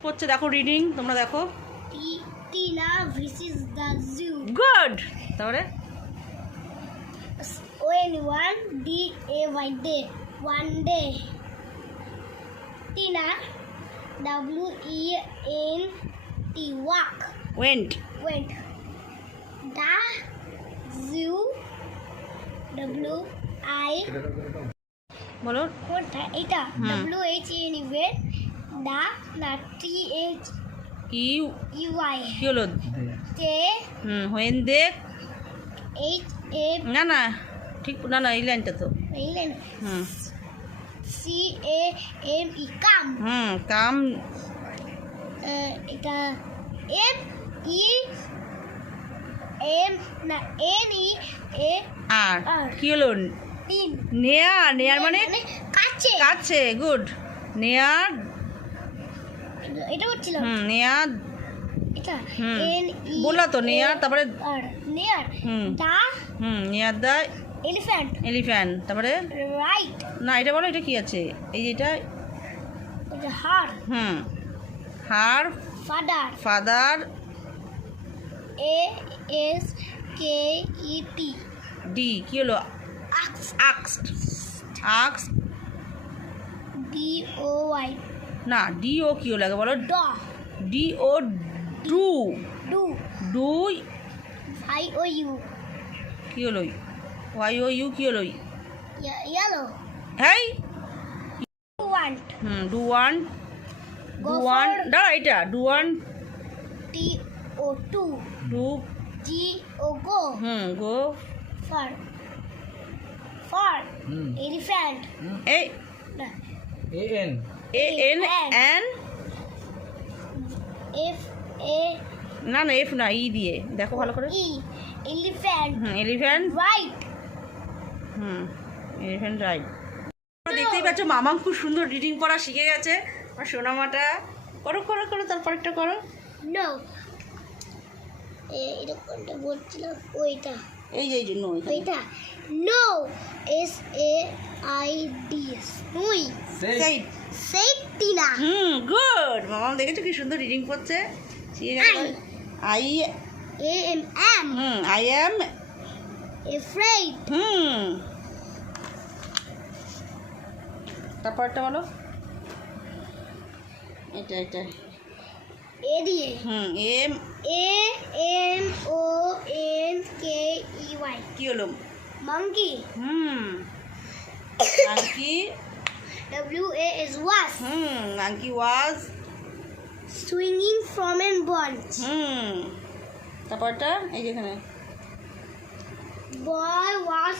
হচ্ছে দেখো রিডিং তোমরা দেখো। টিনা ভিসিস দ্য জু গুড তাহলে when one D A Y day one day Tina W E N T walk went went the zoo W I বলো। কোনটা? এটা ডাব্লিউ এইচ ইউনিভার্স E না T H ইউ E কি হলো হুম when H A না না ঠিক না না এই লাইনটা তো। Lane hmm. C A M E come. Hmm came. এটা M E M না N E A আর। কি হলো নেয়ার নেয়ার মানে কাছে। কাছে গুড। নেয়ার এটা হচ্ছিল হুম নেয়ার এটা। N E বললা তো নেয়ার তারপরে আর near. The hmm near the elephant. Elephant তারপরে? রাইট। না এটা বলো এটা কি আছে? এই যে এটা? এটা her. Hmm. Her father. Father. A S K E T. D কি হলো? আক্স আক্সড আক্স ডি ও ওয়াই না ডি ও কি হলো আগে বলো? ড। D O do. Do. Do I O U. কি হলো ওয়াই ও ইউ কি হলো ইয়েলো। হ্যাঁ one hmm do one do Go one for- এটা do one T O to. Do. G O go. Hmm go. For. For. Elephant. এই। A N A N N F A না না F না E দিয়ে। দেখো ভালো করে। E elephant hmm elephant right hmm elephant right দেখতেই পাচ্ছ মামাম খুব সুন্দর রিডিং পড়া শিখে গেছে। আর সোনামাটা করো করো করো তারপর একটা করো। নো এটা কোনটা বলছিলাম ওইটা। এই যে এই জন্য ওইটা। No S A I D S স্নুই সেই সেইটিনা হুম গুড মামাম দেখেছ কি সুন্দর রিডিং গেছে I A M M hmm I M afraid hmm. তারপরটা বলো। এটা এটা। এ দিয়ে হুম M A M O N K E Y কি হলো? Monkey hmm. আঙ্কি W A is was hmm আঙ্কি was swinging from a bunch হুম তারপরটা এই যেখানে boy was